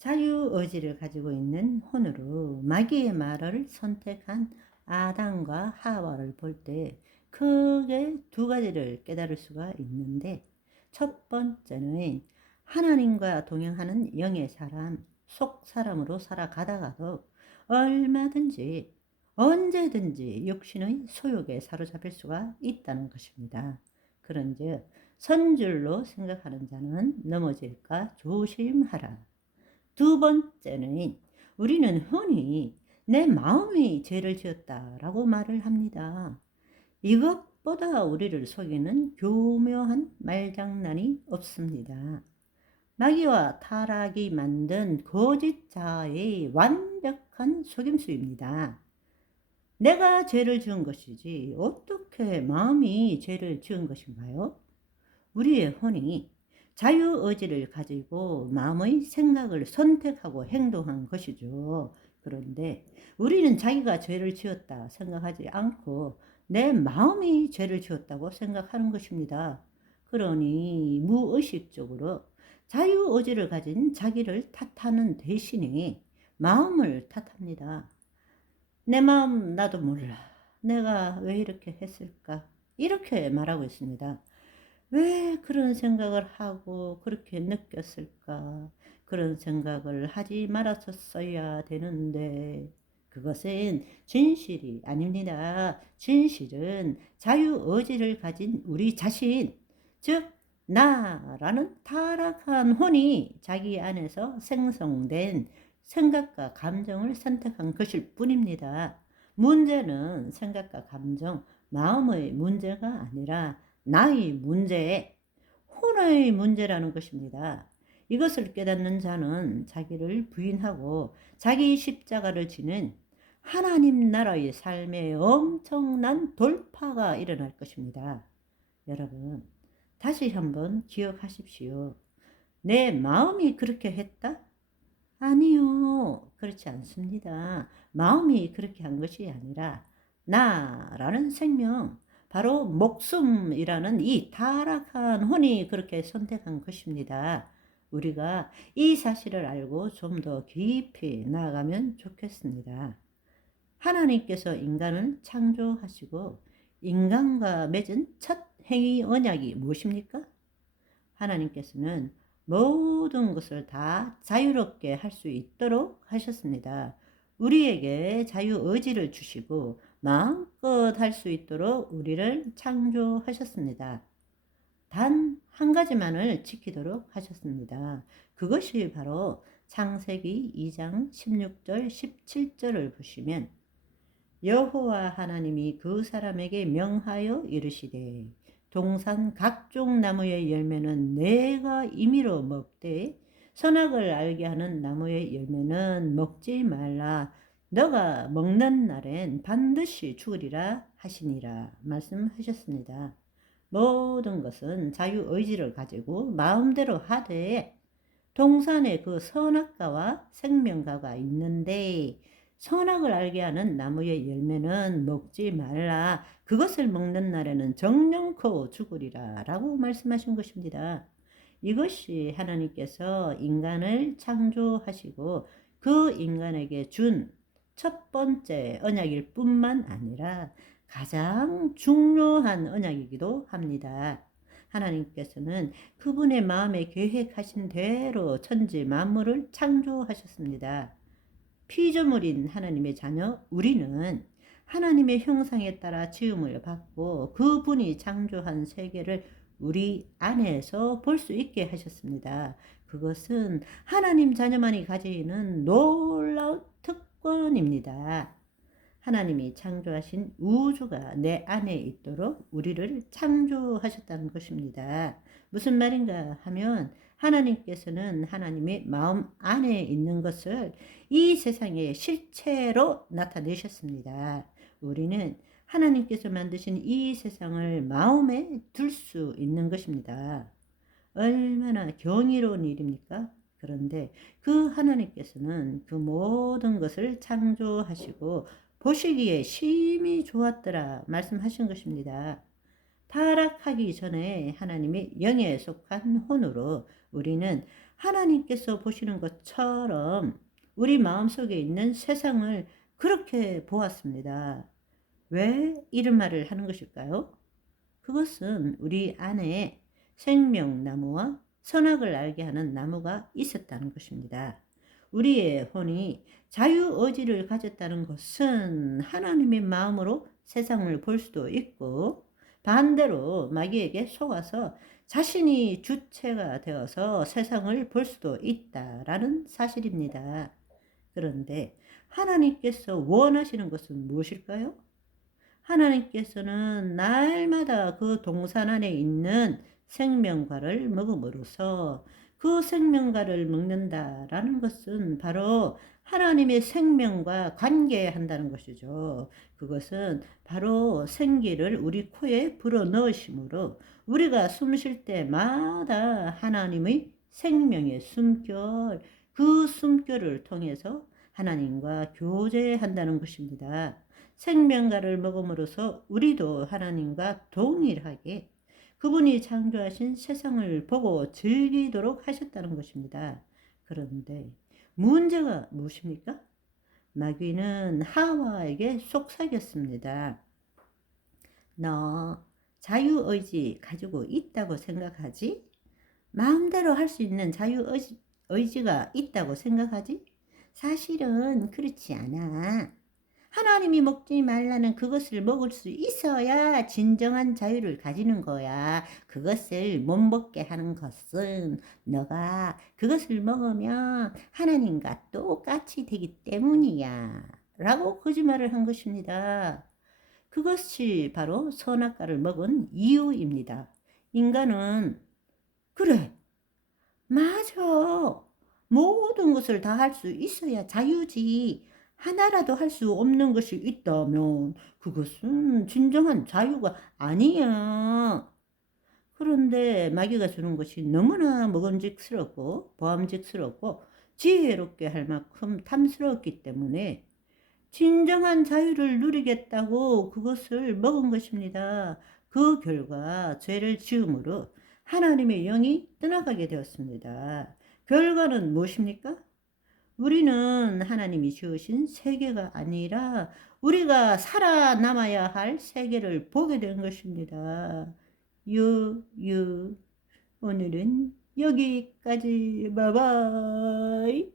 자유의지를 가지고 있는 혼으로 마귀의 말을 선택한 아담과 하와를 볼 때 크게 두 가지를 깨달을 수가 있는데, 첫 번째는 하나님과 동행하는 영의 사람, 속 사람으로 살아가다가도 얼마든지 언제든지 육신의 소욕에 사로잡힐 수가 있다는 것입니다. 그런즉 선줄로 생각하는 자는 넘어질까 조심하라. 두 번째는 우리는 흔히 내 마음이 죄를 지었다라고 말을 합니다. 이것보다 우리를 속이는 교묘한 말장난이 없습니다. 마귀와 타락이 만든 거짓자의 완벽한 속임수입니다. 내가 죄를 지은 것이지 어떻게 마음이 죄를 지은 것인가요? 우리의 혼이 자유의지를 가지고 마음의 생각을 선택하고 행동한 것이죠. 그런데 우리는 자기가 죄를 지었다 생각하지 않고 내 마음이 죄를 지었다고 생각하는 것입니다. 그러니 무의식적으로 자유의지를 가진 자기를 탓하는 대신에 마음을 탓합니다. 내 마음 나도 몰라. 내가 왜 이렇게 했을까? 이렇게 말하고 있습니다. 왜 그런 생각을 하고 그렇게 느꼈을까? 그런 생각을 하지 말았었어야 되는데, 그것은 진실이 아닙니다. 진실은 자유의지를 가진 우리 자신, 즉 나라는 타락한 혼이 자기 안에서 생성된 생각과 감정을 선택한 것일 뿐입니다. 문제는 생각과 감정, 마음의 문제가 아니라 나의 문제, 혼의 문제라는 것입니다. 이것을 깨닫는 자는 자기를 부인하고 자기 십자가를 지는 하나님 나라의 삶에 엄청난 돌파가 일어날 것입니다. 여러분, 다시 한번 기억하십시오. 내 마음이 그렇게 했다? 아니요, 그렇지 않습니다. 마음이 그렇게 한 것이 아니라 나라는 생명, 바로 목숨이라는 이 타락한 혼이 그렇게 선택한 것입니다. 우리가 이 사실을 알고 좀 더 깊이 나아가면 좋겠습니다. 하나님께서 인간을 창조하시고 인간과 맺은 첫 행위 언약이 무엇입니까? 하나님께서는 모든 것을 다 자유롭게 할 수 있도록 하셨습니다. 우리에게 자유의지를 주시고 마음껏 할 수 있도록 우리를 창조하셨습니다. 단 한 가지만을 지키도록 하셨습니다. 그것이 바로 창세기 2장 16절 17절을 보시면, 여호와 하나님이 그 사람에게 명하여 이르시되 동산 각종 나무의 열매는 내가 임의로 먹되 선악을 알게 하는 나무의 열매는 먹지 말라. 너가 먹는 날엔 반드시 죽으리라 하시니라 말씀하셨습니다. 모든 것은 자유의지를 가지고 마음대로 하되 동산에 그 선악과와 생명과가 있는데 선악을 알게 하는 나무의 열매는 먹지 말라. 그것을 먹는 날에는 정령코 죽으리라 라고 말씀하신 것입니다. 이것이 하나님께서 인간을 창조하시고 그 인간에게 준 첫 번째 언약일 뿐만 아니라 가장 중요한 언약이기도 합니다. 하나님께서는 그분의 마음에 계획하신 대로 천지 만물을 창조하셨습니다. 피조물인 하나님의 자녀 우리는 하나님의 형상에 따라 지음을 받고 그분이 창조한 세계를 우리 안에서 볼 수 있게 하셨습니다. 그것은 하나님 자녀만이 가지는 놀라운 특권입니다. 하나님이 창조하신 우주가 내 안에 있도록 우리를 창조하셨다는 것입니다. 무슨 말인가 하면 하나님께서는 하나님의 마음 안에 있는 것을 이 세상에 실체로 나타내셨습니다. 우리는 하나님께서 만드신 이 세상을 마음에 둘 수 있는 것입니다. 얼마나 경이로운 일입니까? 그런데 그 하나님께서는 그 모든 것을 창조하시고 보시기에 심히 좋았더라 말씀하신 것입니다. 타락하기 전에 하나님의 영에 속한 혼으로 우리는 하나님께서 보시는 것처럼 우리 마음속에 있는 세상을 그렇게 보았습니다. 왜 이런 말을 하는 것일까요? 그것은 우리 안에 생명나무와 선악을 알게 하는 나무가 있었다는 것입니다. 우리의 혼이 자유의지를 가졌다는 것은 하나님의 마음으로 세상을 볼 수도 있고, 반대로 마귀에게 속아서 자신이 주체가 되어서 세상을 볼 수도 있다라는 사실입니다. 그런데 하나님께서 원하시는 것은 무엇일까요? 하나님께서는 날마다 그 동산 안에 있는 생명과를 먹음으로써 그 생명과를 먹는다라는 것은 바로 하나님의 생명과 관계한다는 것이죠. 그것은 바로 생기를 우리 코에 불어 넣으심으로 우리가 숨 쉴 때마다 하나님의 생명의 숨결, 그 숨결을 통해서 하나님과 교제한다는 것입니다. 생명과를 먹음으로써 우리도 하나님과 동일하게 그분이 창조하신 세상을 보고 즐기도록 하셨다는 것입니다. 그런데 문제가 무엇입니까? 마귀는 하와에게 속삭였습니다. 너 자유의지 가지고 있다고 생각하지? 마음대로 할 수 있는 자유의지가 있다고 생각하지? 사실은 그렇지 않아. 하나님이 먹지 말라는 그것을 먹을 수 있어야 진정한 자유를 가지는 거야. 그것을 못 먹게 하는 것은 너가 그것을 먹으면 하나님과 똑같이 되기 때문이야. 라고 거짓말을 한 것입니다. 그것이 바로 선악과를 먹은 이유입니다. 인간은 그래, 맞아. 모든 것을 다 할 수 있어야 자유지. 하나라도 할 수 없는 것이 있다면 그것은 진정한 자유가 아니야. 그런데 마귀가 주는 것이 너무나 먹음직스럽고 보암직스럽고 지혜롭게 할 만큼 탐스러웠기 때문에 진정한 자유를 누리겠다고 그것을 먹은 것입니다. 그 결과 죄를 지음으로 하나님의 영이 떠나가게 되었습니다. 결과는 무엇입니까? 우리는 하나님이 지으신 세계가 아니라 우리가 살아남아야 할 세계를 보게 된 것입니다. 오늘은 여기까지. 바이바이.